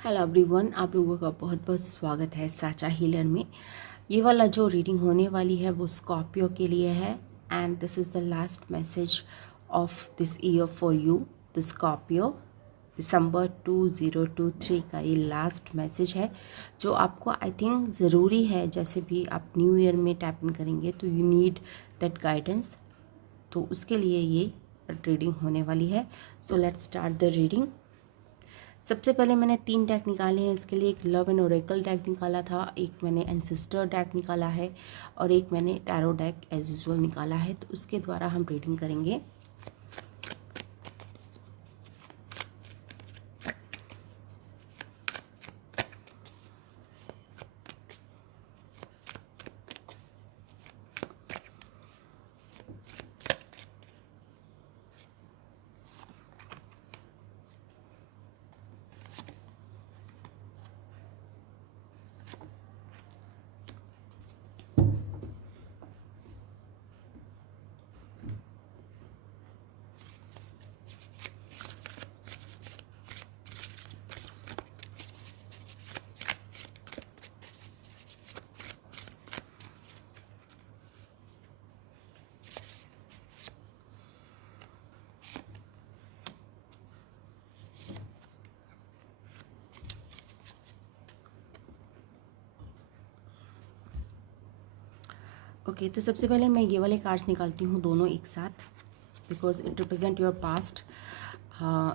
Hello everyone, आप लोगों का बहुत बहुत स्वागत है साचा हीलर में। ये वाला जो रीडिंग होने वाली है वो स्कॉर्पियो के लिए है and this is the last message of this year for you the Scorpio. दिसंबर 2023 का ये लास्ट मैसेज है जो आपको आई थिंक ज़रूरी है। जैसे भी आप न्यू ईयर में टैप इन करेंगे तो यू नीड दैट गाइडेंस, तो उसके लिए ये रीडिंग होने वाली है। So let's start the reading. सबसे पहले मैंने 3 डेक निकाले हैं इसके लिए। एक लव एंड ओरेकल डेक निकाला था, एक मैंने एंसेस्टर डेक निकाला है और एक मैंने टैरो डेक एज यूजुअल निकाला है। तो उसके द्वारा हम रीडिंग करेंगे। ओके, तो सबसे पहले मैं ये वाले कार्ड्स निकालती हूँ दोनों एक साथ because it represent your past.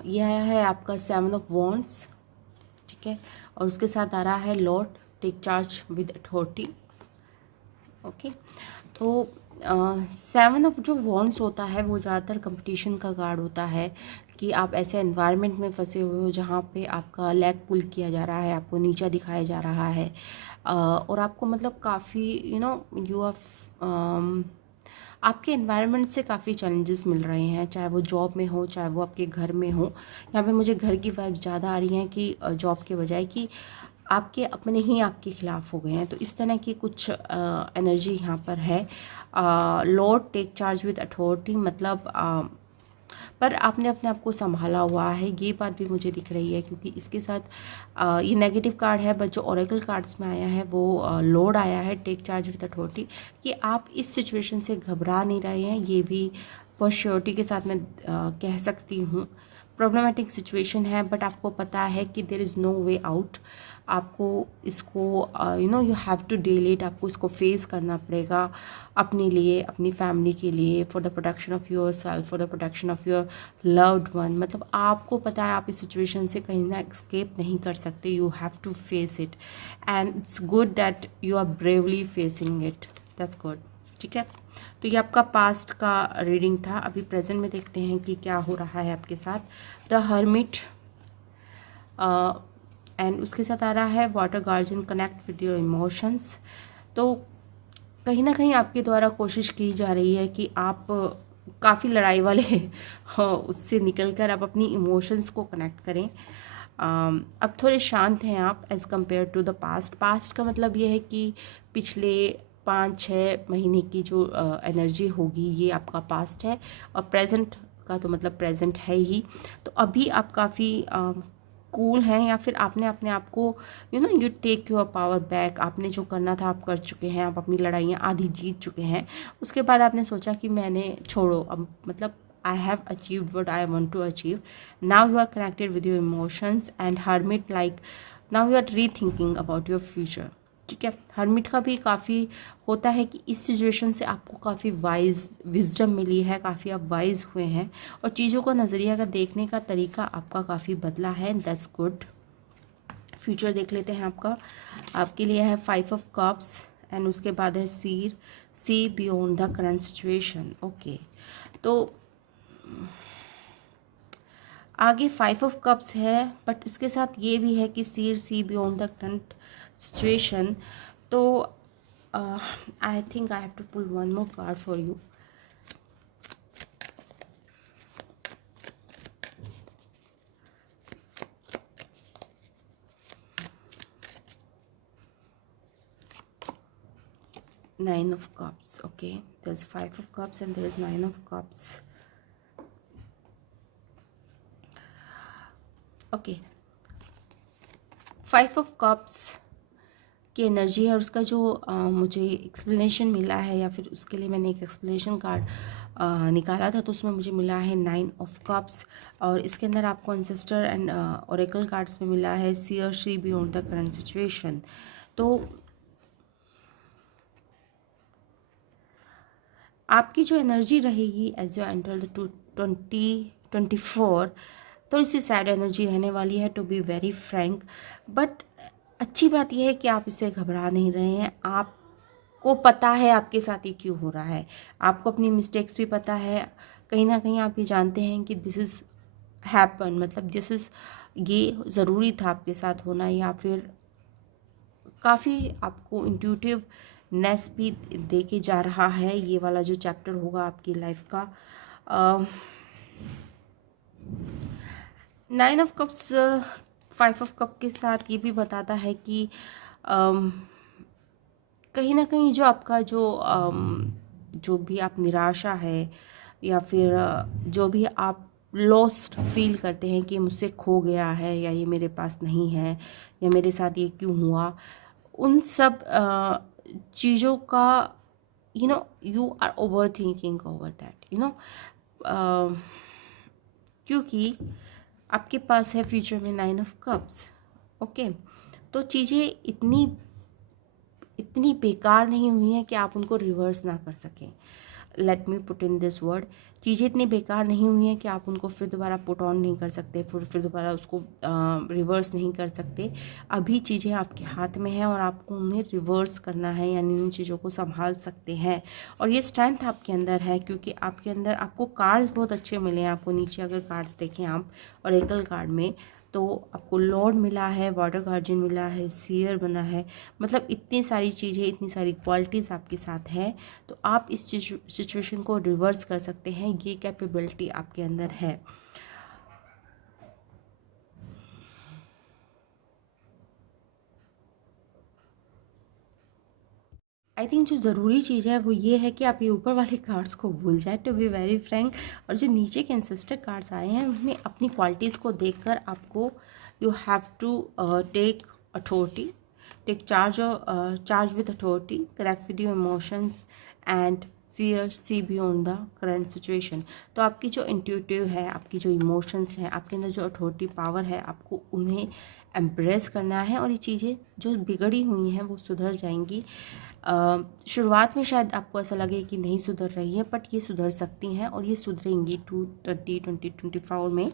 ये आया है आपका 7 ऑफ वॉन्ड्स, ठीक है, और उसके साथ आ रहा है lord take charge with authority. Okay, तो 7 ऑफ जो वॉन्ड्स होता है वो ज़्यादातर कंपटीशन का कार्ड होता है कि आप ऐसे एनवायरनमेंट में फंसे हुए हो जहाँ पे आपका लेग पुल किया जा रहा है, आपको नीचा दिखाया जा रहा है और आपको मतलब काफ़ी यू आर आपके एनवायरनमेंट से काफ़ी चैलेंजेस मिल रहे हैं, चाहे वो जॉब में हो चाहे वो आपके घर में हो। यहाँ पे मुझे घर की वाइब्स ज़्यादा आ रही हैं कि जॉब के बजाय कि आपके अपने ही आपके खिलाफ हो गए हैं। तो इस तरह की कुछ एनर्जी यहाँ पर है। Lord take charge with authority मतलब पर आपने अपने आप को संभाला हुआ है, ये बात भी मुझे दिख रही है क्योंकि इसके साथ ये नेगेटिव कार्ड है। बट जो ओरेकल कार्ड्स में आया है वो लॉर्ड आया है टेक चार्ज विद अथॉरिटी, कि आप इस सिचुएशन से घबरा नहीं रहे हैं। ये भी बहुत श्योरिटी के साथ मैं कह सकती हूँ। प्रॉब्लमेटिक सिचुएशन है बट आपको पता है कि there is no way out. आपको इसको you have to deal it, आपको इसको फेस करना पड़ेगा अपने लिए, अपनी फैमिली के लिए, for the protection of your self, for the protection of your loved one. मतलब आपको पता है आप इस सिचुएशन से कहीं ना एस्केप नहीं कर सकते। You have to face it and it's good that you are bravely facing it, that's good. ठीक है, तो ये आपका पास्ट का रीडिंग था। अभी प्रेजेंट में देखते हैं कि क्या हो रहा है आपके साथ। द हर्मिट एंड उसके साथ आ रहा है water guardian connect with your emotions. तो कहीं ना कहीं आपके द्वारा कोशिश की जा रही है कि आप काफ़ी लड़ाई वाले उससे निकलकर आप अपनी इमोशंस को कनेक्ट करें। अब थोड़े शांत हैं आप as compare to the past. Past का मतलब ये है कि पिछले 5-6 महीने की जो एनर्जी होगी ये आपका पास्ट है, और प्रेजेंट का तो मतलब प्रेजेंट है ही। तो अभी आप काफ़ी कूल हैं, या फिर आपने अपने आप को you take your power back. आपने जो करना था आप कर चुके हैं, आप अपनी लड़ाइयाँ आधी जीत चुके हैं। उसके बाद आपने सोचा कि मैंने छोड़ो, अब मतलब I have achieved what I want to achieve. Now you are connected with your emotions and hermit, like now you are rethinking about your future. ठीक है, हर्मिट का भी काफ़ी होता है कि इस सिचुएशन से आपको काफ़ी वाइज विजडम मिली है, काफ़ी आप वाइज हुए हैं और चीज़ों का नज़रिया का देखने का तरीका आपका काफ़ी बदला है। That's good. फ्यूचर देख लेते हैं आपका। आपके लिए है 5 ऑफ कप्स एंड उसके बाद है see beyond the current situation. Okay, तो आगे 5 ऑफ कप्स है बट उसके साथ ये भी है कि see beyond the current situation. तो I think I have to pull one more card for you. Nine of Cups. Okay, there's 5 of Cups and there is 9 of Cups. Okay, 5 of cups की energy है और उसका जो मुझे explanation मिला है, या फिर उसके लिए मैंने एक एक्सप्लेनेशन कार्ड निकाला था, तो उसमें मुझे मिला है 9 ऑफ कप्स। और इसके अंदर आपको एंसेस्टर एंड ओरेकल कार्ड्स में मिला है सी और सी बियॉन्ड द करंट सिचुएशन। तो आपकी जो एनर्जी रहेगी एज यू एंटर द 2024, तो इसी सैड एनर्जी रहने वाली है, to be very frank. But अच्छी बात यह है कि आप इससे घबरा नहीं रहे हैं। आपको पता है आपके साथ ये क्यों हो रहा है, आपको अपनी मिस्टेक्स भी पता है। कहीं ना कहीं आप ये जानते हैं कि दिस इज़ हैपन, मतलब दिस इज़, ये ज़रूरी था आपके साथ होना, या फिर काफ़ी आपको इंट्यूटिवनेस भी दे के जा रहा है ये वाला जो चैप्टर होगा आपकी लाइफ का। 9 ऑफ कप्स 5 ऑफ कप के साथ ये भी बताता है कि कहीं ना कहीं जो आपका जो भी आप निराशा है, या फिर जो भी आप लॉस्ट फील करते हैं कि मुझसे खो गया है, या ये मेरे पास नहीं है, या मेरे साथ ये क्यों हुआ, उन सब चीज़ों का you are over thinking over that, क्योंकि आपके पास है फ्यूचर में 9 ऑफ कप्स। ओके, तो चीज़ें इतनी बेकार नहीं हुई हैं कि आप उनको रिवर्स ना कर सकें। Let me put in this word, चीज़ें इतनी बेकार नहीं हुई हैं कि आप उनको फिर दोबारा पुट ऑन नहीं कर सकते, फिर दोबारा उसको रिवर्स नहीं कर सकते। अभी चीज़ें आपके हाथ में हैं और आपको उन्हें रिवर्स करना है, यानी उन चीज़ों को संभाल सकते हैं। और ये स्ट्रेंथ आपके अंदर है, क्योंकि आपके अंदर आपको कार्ड्स बहुत अच्छे मिले हैं। आपको नीचे अगर कार्ड्स देखें आप ओरेकल कार्ड में, तो आपको लॉर्ड मिला है, वाटर गार्जियन मिला है, सीयर बना है, मतलब इतनी सारी चीज़ें, इतनी सारी क्वालिटीज़ आपके साथ हैं। तो आप इस सिचुएशन को रिवर्स कर सकते हैं, ये कैपेबिलिटी आपके अंदर है। आई थिंक जो ज़रूरी चीज़ है वो ये है कि आप ये ऊपर वाले कार्ड्स को भूल जाए, टू बी वेरी फ्रैंक। और जो नीचे के एंसेस्टर कार्ड्स आए हैं उनमें अपनी क्वालिटीज़ को देखकर आपको you have to take authority, take charge with authority, connect with your emotions and see beyond the current situation. तो आपकी जो इंट्यूटिव है, आपकी जो इमोशंस हैं, आपके अंदर जो अथॉरिटी पावर है, आपको उन्हें एम्ब्रेस करना है, और ये चीज़ें जो बिगड़ी हुई हैं वो सुधर जाएंगी। शुरुआत में शायद आपको ऐसा लगे कि नहीं सुधर रही है, बट ये सुधर सकती हैं और ये सुधरेंगी 2024 में।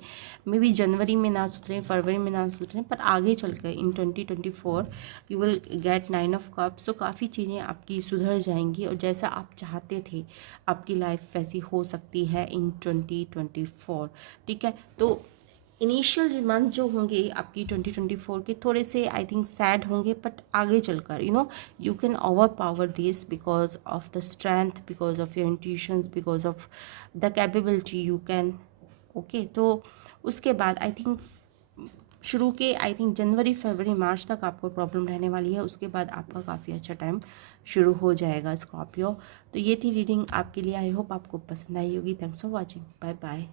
मे बी जनवरी में ना सुधरें, फरवरी में ना सुधरें, पर आगे चल कर इन 2024 you will get 9 of cups. तो काफ़ी चीज़ें आपकी सुधर जाएंगी और जैसा आप चाहते थे आपकी लाइफ वैसी हो सकती है इन 2024। ठीक है, तो इनिशियल मंथ जो होंगे आपकी 2024 के थोड़े से आई थिंक सैड होंगे, बट आगे चलकर you can over power this because of the strength, because of your intuitions, because of the capability you can. Okay, तो उसके बाद आई थिंक शुरू के आई थिंक जनवरी फरवरी मार्च तक आपको प्रॉब्लम रहने वाली है, उसके बाद आपका काफ़ी अच्छा टाइम शुरू हो जाएगा स्कॉर्पियो। तो ये थी रीडिंग आपके लिए, आई होप आपको पसंद आई होगी। Thanks for watching, bye bye.